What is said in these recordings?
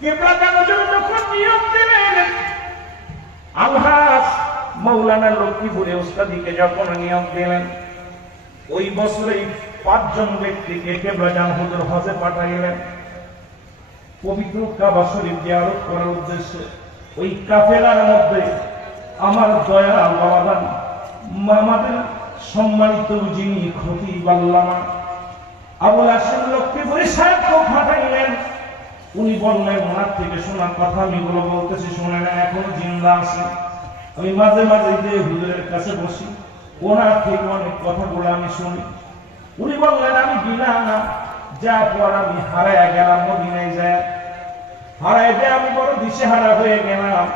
কিবলা জানার যখন নিয়ম দিলেন, আলহাজ মৌলানা লক্ষ্মীপুরে ওস্তাদিকে যখন নিয়ম দিলেন, ওই বছরেই 5 জন ব্যক্তিকে কিবলা জান হুজুর হজে পাঠাইলেন পবিত্র কাবা শরীফ জিয়ারত করার উদ্দেশ্যে। ওই কাফেলার মধ্যে আমার দয়া বাবাদান আমাদের সম্মানিত যিনি খতিব আল্লামা আবুল হাসেম লক্ষ্মীপুরে সাহেবকে পাঠাইলেন। উনি বললেন, ওনার থেকে শোনা কথা আমি গুলো বলতেছি, শুনে না, এখনো জিন্দা আছে। আমি মাঝে মাঝে যে হুজুরের কাছে বসি, ওনার থেকে অনেক কথাগুলো আমি শুনি। উনি বললেন, আমি বিনা না যা পর আমি হারায় গেলাম, মদিনায় যায় হারায় যায় আমি বড় দিশেহারা হয়ে গেলাম,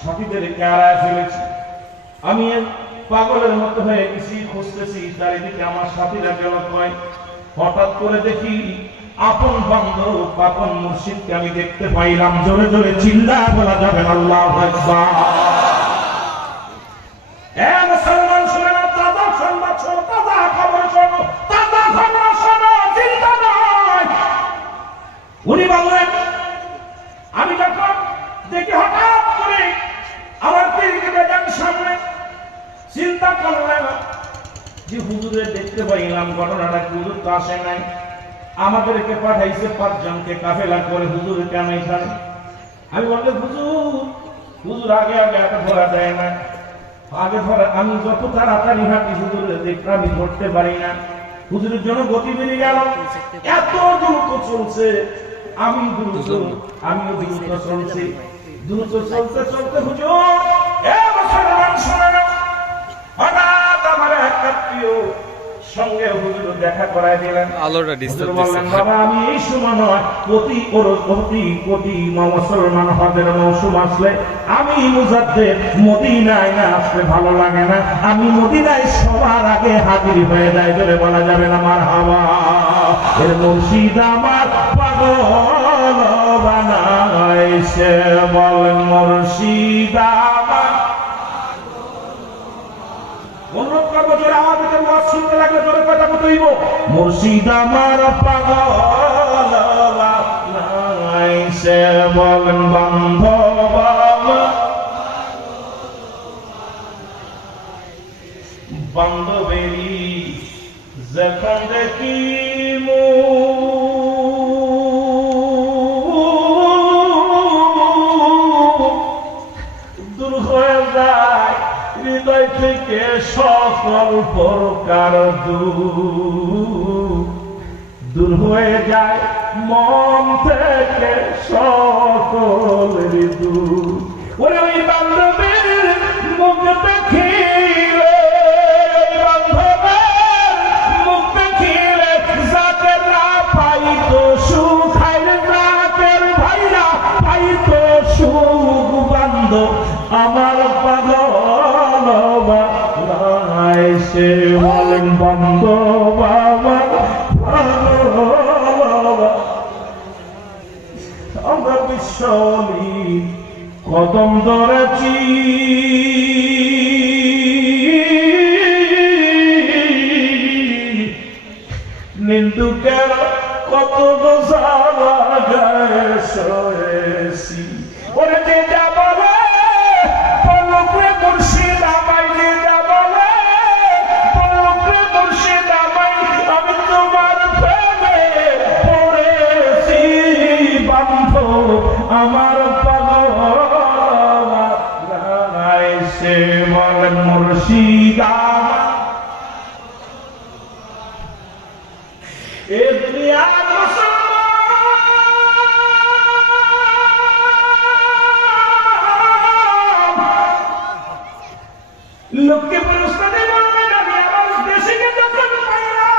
সাথীদেরকে হারায় ফেলেছি, আমি পাগলের মতো হয়ে গেছি, খুঁজতেছি চারিদিকে আমার সাথীরা গেল কয়। হঠাৎ করে দেখি আপন বান্ধব আপন মুর্শিদকে আমি দেখতে পাইলাম। জোরে জোরে চিল্লা বলা যাবে আল্লাহু আকবার। মুসলমান শুনে না, তাজা সংবাদ শোনো, তাজা খবর শোনো, তাজা খবর শোনো, চিন্তা নয়। উনি বললেন, আমি যখন দেখি হঠাৎ করে আমার পীরকে বেজান সামনে, চিন্তা করলেন যে হুজুরের দেখতে পাইলাম, ঘটনাটা হুজুর তো আসে নাই, আমাদেরকে পাঠাইছে 5 জনকে কাফেলা করে, হুজুর কেন এখানে? আমি বললাম, হুজুর আগে আগে একটা ধরা দেয় না, আগে ধরা আমি যত তাড়াতাড়ি হাঁটি হুজুরের দেখতে আমি ধরতে পারি না। হুজুরের জন্য গতি বেড়ে গেল, এত দ্রুত চলছে, আমিও দ্রুত চলছি, দ্রুত চলতে চলতে হুজুর মুসলমান শোনে না, হঠাৎ আমার এক আত্মীয় সঙ্গে হুজুর দেখা করায় দিলেন। আলোটা ডিস্টার্ব বললেন, বাবা আমি এই সময় নয়, প্রতি মুসলমান হজের মৌসুম আসলে আমি মুজাদ্দেদ মদিনায় না আসলে ভালো লাগে না, আমি মদিনায় সবার আগে হাজির হয়ে যাই। ধরে বলা যাবে না মারহাবা। এর মুর্শিদ আমার পাগল বানাইছে, বলেন মুর্শিদ আমার। অনুরোধ করবো জোরে আওয়াজ দিতে, ওয়াজ শুনতে লাগলে জোরে কথা বলতেইব। মুর্শিদ আমার পাগল বানাইছে, বলেন বান্ধব বান্ধবেরি যখন দেখি দূর হয়ে যায় হৃদয় থেকে সকল প্রকার দূর হয়ে যায় মন থেকে সকল দূর। ওরে ওই বান্ধবের মুখ দেখিলে, বান্ধবের মুখ দেখিলে জাতের না পাইতো সুখ, জাতের ভাইরা পাইতো সুখ। বান্ধব আমার পাগল বানাইছে, বলেন বান্ধব আমার পাগল। আমরা বিশ্বলি কদম ধরেছি, নিন্দুকের কত জায়গায় সয়েছি। ওরে যে যা বলে পলকে মুর্শিদ আমায়, যে যা বলে পলকে মুর্শিদ আমায়, আমি তোমার প্রেমে পড়েছি। বান্ধব আমার পাগল বানাইছে, বলেন মুর্শিদ আমার। এ দুনিয়া লোককে পুরস্কারে বলবেন, আমি আমার দেশকে যখন পাইলাম,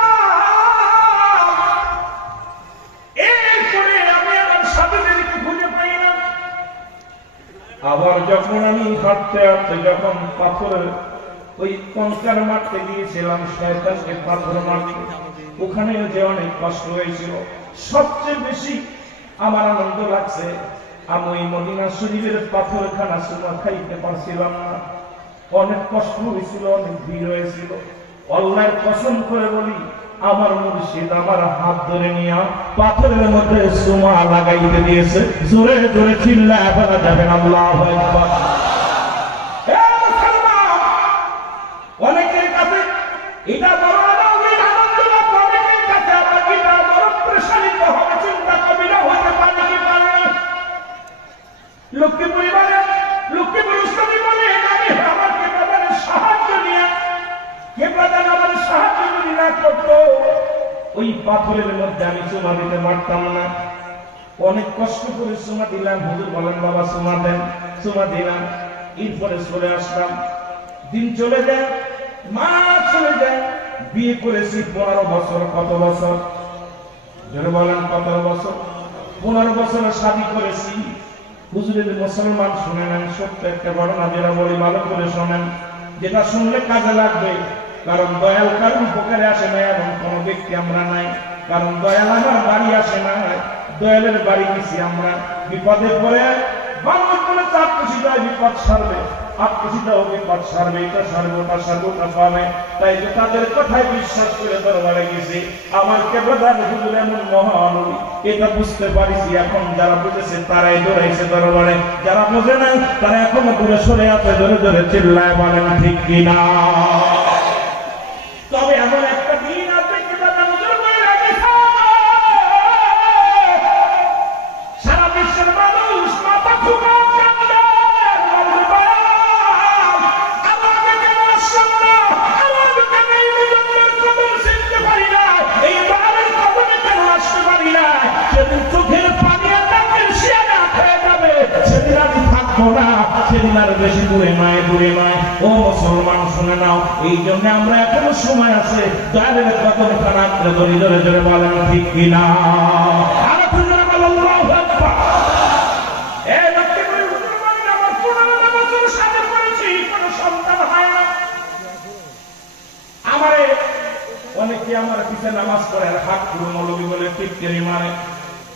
এরপরে আমি আমার সাথীদেরকে খুঁজে পাইলাম। আবার যখন আমি হাঁটতে হাঁটতে যখন পাথরের ওই কঙ্কার মারতে গিয়েছিলাম, শয়তানকে পাথর মারতে, ওখানেও যে অনেক কষ্ট হয়েছিল। সবচেয়ে বেশি আমার আনন্দ লাগছে, আমি ওই মদিনা শরীফের পাথরখানা সুমা খাইতে পারছিলাম না, অনেক কষ্ট হয়েছিল, অনেক ভিড় হয়েছিল। আল্লাহর কসম করে বলি, আমার মুর্শিদ আমার হাত ধরে নিয়ে পাথরের মধ্যে সুমা লাগাইতে দিয়েছে। জোরে জোরে চিল্লায় বলা যাবে না আল্লাহু আকবার। অনেকের কাছে এটা বড় আনন্দলাভ, অনেকের কাছে আবার এটা বড় প্রসারিত হবে। চিন্তা কবিরা হতে পারে কি পারে না। লোককে পরিবারে লোককে পরিশ্রমী বলে আমি আমার কেবলাদের সাহায্য নিয়ে কেবলাদান আমার সাহায্য যদি না করতো ওই পাথরের মধ্যে আমি চুমা দিতে পারতাম না। অনেক কষ্ট করে চুমা দিলাম। হুজুর বলেন বাবা চুমা দেন, চুমা দিলাম। এরপরে চলে আসলাম। দিন চলে যায়, মা চলে যায়। বিয়ে করেছি 15 বছর। কত বছর? যারা বলেন কত বছর? 15 বছরে শাদী করেছি। হুজুরের মুসলমান শুনে নেন, সত্য একটা ঘটনা যেটা বলি ভালো করে শোনেন, যেটা শুনলে কাজে লাগবে। কারণ দয়াল কারণ উপকারে আসে না এমন কোন ব্যক্তি আমরা নাই। কারণ দয়াল আমার বাড়ি আসে না, দয়ালের বাড়ি গেছি আমরা। বিপদের পরে মানুষ বলে চাপ খুশি দেয় বিপদ সারবে, আত্মীয়তাও বিপদ সারবে, এটা সারবোটা সারবোটা পাবে। তাই যে তাদের কথায় বিশ্বাস করে দরবারে গেছি। আমার কেবলাদার হুজুর এমন মহানবী, এটা বুঝতে পারিছি। এখন যারা বুঝেছে তারাই দৌড়াইছে দরবারে, যারা বোঝে না তারা এখনো দূরে সরে আছে। জোরে জোরে চিল্লায় বলেন ঠিক কিনা। তবে এমন একটা দিন আছে কেবলাদার হুজুর বলে রেখেছে, সারা বিশ্বের মানুষ মাথা ঠুকা সেদিন আর বেশি দূরে নয়, দূরে নয়। ও মুসলমান শুনে নাও, এই জন্য আমরা এখনো সময় আছে। যাদের কদম খানাতে ধরে ধরে ধরে বলেন ঠিক কিনা। আমারে অনেকে আমার পিছে নামাজ পড়ে হাত পুরো মৌলবী বলে টিপকেরি মারে।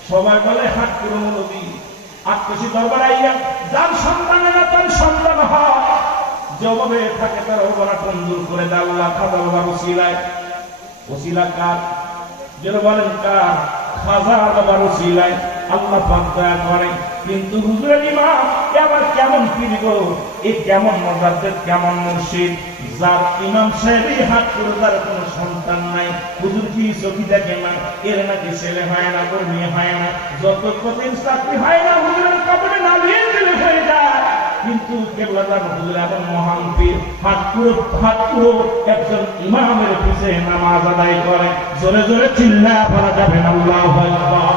সবাই বলে হাত পুরো মৌলবী। আত্মীয় দরবার আইয়া যার সন্তানেরা তার সন্তান হয়, যেভাবে থাকে তার ওরা তন্দুর করে দেয় আল্লাহ খাজা বাবার ওসিলায়। ওসিলা কার? যেন বলেন কার? খাজা বাবার ওসিলায় আল্লাহ পাক দয়া করে। কিন্তু হুজুরের ইমাম আবার কেমন পীর গো, এ কেমন মুজাদ্দিদ, কেমন মুর্শিদ, যার ইমাম সাহেবই হাত করে তার কোনো সন্তান নাই। হুজুর কি চোখি দেখে না? এর নাকি ছেলে হয় না, তোর মেয়ে হয় না, যত কঠিন চাকরি হয় না হুজুরের কবরে নালিয়ে দিলে হয়ে যায়। কিন্তু কেবলাদার হুজুর এমন মহান পীর, হাত পুরো একজন ইমামের পিছে নামাজ আদায় করে। জোরে জোরে চিল্লায় পড়া যাবে না আল্লাহু আকবার।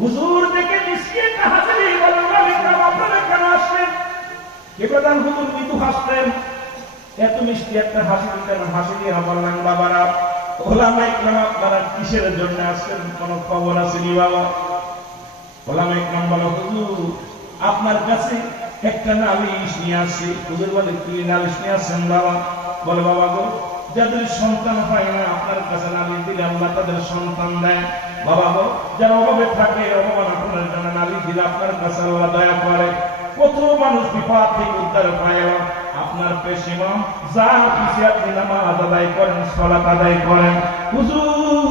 হুজুর দেখে মিসকিন হাসি বলেন আপনারা কেন আসলেন? কেবলাদার হুজুর মৃদু হাসলেন। এত মিষ্টি একটা হাসি দিতেন, হাসি দিয়ে বললেন বাবারা ওলামা ইকরাম আপনারা কিসের জন্য আসছেন? কোন খবর আসেনি বাবা? ওলামা ইকরাম বলো হুজুর আপনার কাছে একটা নালিশ নিয়ে আসি। হুজুর বলে কি নালিশ নিয়ে আসছেন বাবা? বলে বাবা গো, যাদের সন্তান হয় না আপনার কাছে নালিশ দিলে আল্লাহ তাদের সন্তান দেয়। বাবা গো, যারা অভাবে থাকে অভাবনাটনের জন্য নালিশ দিলে আপনার কাছে আল্লাহ দয়া করে। কত মানুষ বিপদ থেকে উদ্ধার পায় আপনার পেশিমাম যার পিছে আপনি নামাজ আদায় করেন, সালাত আদায় করেন। হুজুর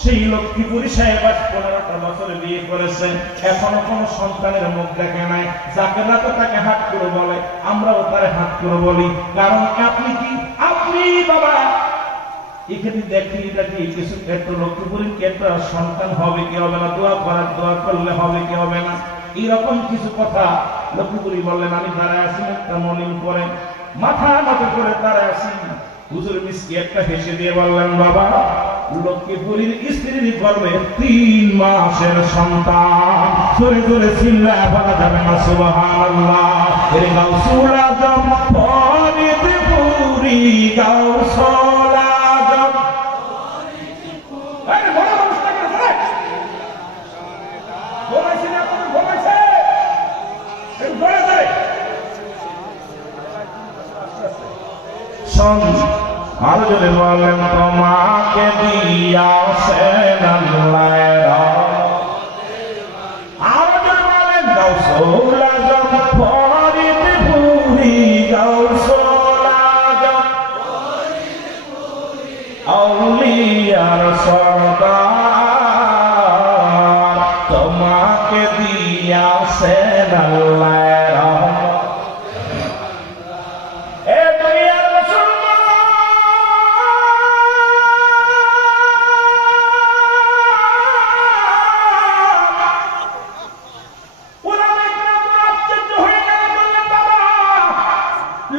সেই লক্ষ্মীপুরী সাহেব 15টা বছরে বিয়ে করেছেন, এখনো কোন সন্তানের মুখ দেখে নাই। যাকে না তো তাকে হাত করে বলে, আমরাও তারে হাত করে বলি। কারণ আপনি কি, আপনি বাবা এখানে দেখি দেখি কিছু ক্ষেত্রে লক্ষ্মীপুরীর ক্ষেত্রে সন্তান হবে কি হবে না, দোয়া করলে হবে কি হবে না, এইরকম কিছু কথা লক্ষ্মীপুরী বললেন। আমি দাঁড়ায় আছি, একটা মলিন করে মাথা মাথা করে দাঁড়ায় আছি। হুজুর মিসকি একটা হেসে দিয়ে বললেন বাবা লক্ষ্মীপুরীর স্ত্রীর গর্ভে 3 মাসের সন্তান। জোরে জোরে চিল্লায় বলা যাবে না সুবহানাল্লাহ। এর গাউসুল আজম ফরিদপুরি গাউসুল আজম। আরে বড় অবস্থা করে বলে বলেছেন আপনি বলেছে এই বলে দেয় সন আর যদি বলেন তোমাকে দিয়াছেন আল্লাহ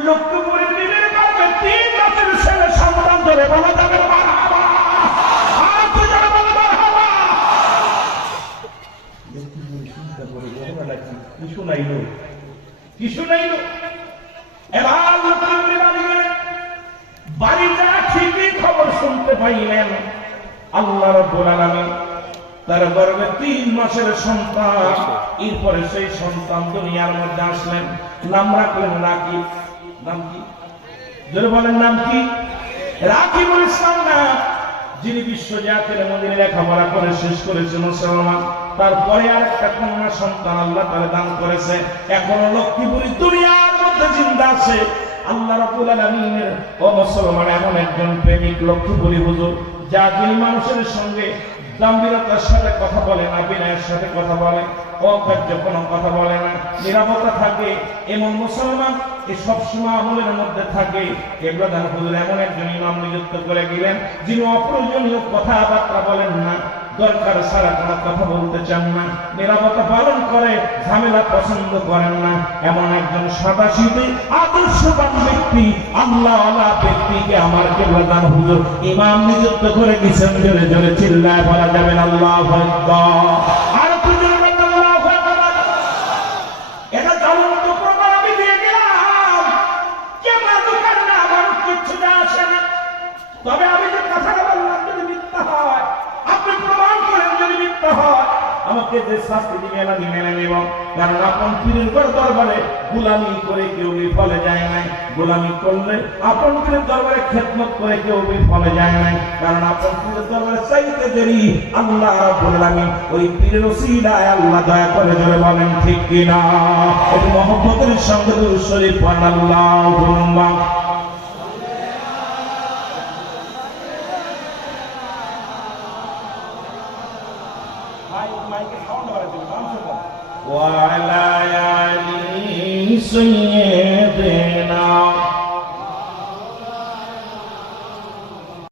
লক্ষ্মীপুরের বিবির গর্ভে 3 মাসের ছেলে সন্তান ধরে বলা যাবে মারহাবা, আর তুই যারা বলে মারহাবা। লক্ষ্মীপুর চিন্তা করে বলা নাকি কিছু নাইলো, কিছু নাইলো। এবার লক্ষ্মীপুরের বাড়ি যারা ঠিকই খবর শুনতে পাইলেন, আল্লাহ রাব্বুল আলামিন তার গর্ভে 3 মাসের সন্তান। এরপরে সেই সন্তান দুনিয়ার মধ্যে আসলেন, নাম রাখলেন রাকিব। নাম কি যদি বলেন, নাম কি? রাকিবুল ইসলাম না, যিনি বিশ্বজাতের মন্দিরে লেখাপড়া করে শেষ করেছেন মুসলমান। তারপরে আর একটা কন্যা সন্তান আল্লাহ তাআলা দান করেছে। এখনো লক্ষ্মীপুরী দুনিয়ার মধ্যে জিন্দা আছে। আল্লাহ রাব্বুল আলামিনের ও মুসলমান এমন একজন প্রেমিক লক্ষ্মীপুরী হুজুর, যা যিনি মানুষের সঙ্গে গম্ভীরতার সাথে কথা বলে না, বিনয়ের সাথে কথা বলে, অকার্য কোনো কথা বলে না, নিরাপত্তা থাকে, এমন মুসলমান এই সবসময় আমলের মধ্যে থাকে। কেবলাদান হুজুর এমন একজন ইমাম নিযুক্ত করে গেলেন, যিনি অপ্রয়োজনীয় কথাবার্তা বলেন না, দরকার ছাড়া কোনো কথা বলতে চান না, নিরাপত্তা পালন করে, ঝামেলা পছন্দ করেন না। এমন একজন সাদাসিধে আদর্শবান ব্যক্তি, আল্লাহওয়ালা ব্যক্তিকে আমার কেবলাদান হুজুর ইমাম নিযুক্ত করে দিয়েছেন। জোরে জোরে চিল্লায় বলা যাবেন আল্লাহু আকবার। আর তুই জোরে বল আল্লাহু আকবার। এটা জ্বলন্ত প্রমাণ আমি দিয়ে গেলাম, কেমন দোকান না আমার কিচ্ছু যায় আসে না। তবে আমি যে কথাটা বললাম যদি মিথ্যা হয়, আপনি প্রমাণ করেন যদি মিথ্যা হয়, আমাকে যে শাস্তি দিবেন আমি মেনে নেব। কারণ আপন পীরের দরবারে গোলামি করে কেউ বিফলে যায় নাই। গোলামি করলে আপন পীরের দরবারে খেদমত করে কেউ বিফলে যায় নাই। কারণ আপন পীরের দরবারে চাইতে দেরি আল্লাহ রাব্বুল আলামিন ওই পীরের ওসিলায় আল্লাহ দয়া করে জোরে বলেন ঠিক কিনা? একটু মহব্বতের সঙ্গে দুরূদ শরীফ পড়ুন। আল্লাহুম্মা وعلى آل سيدنا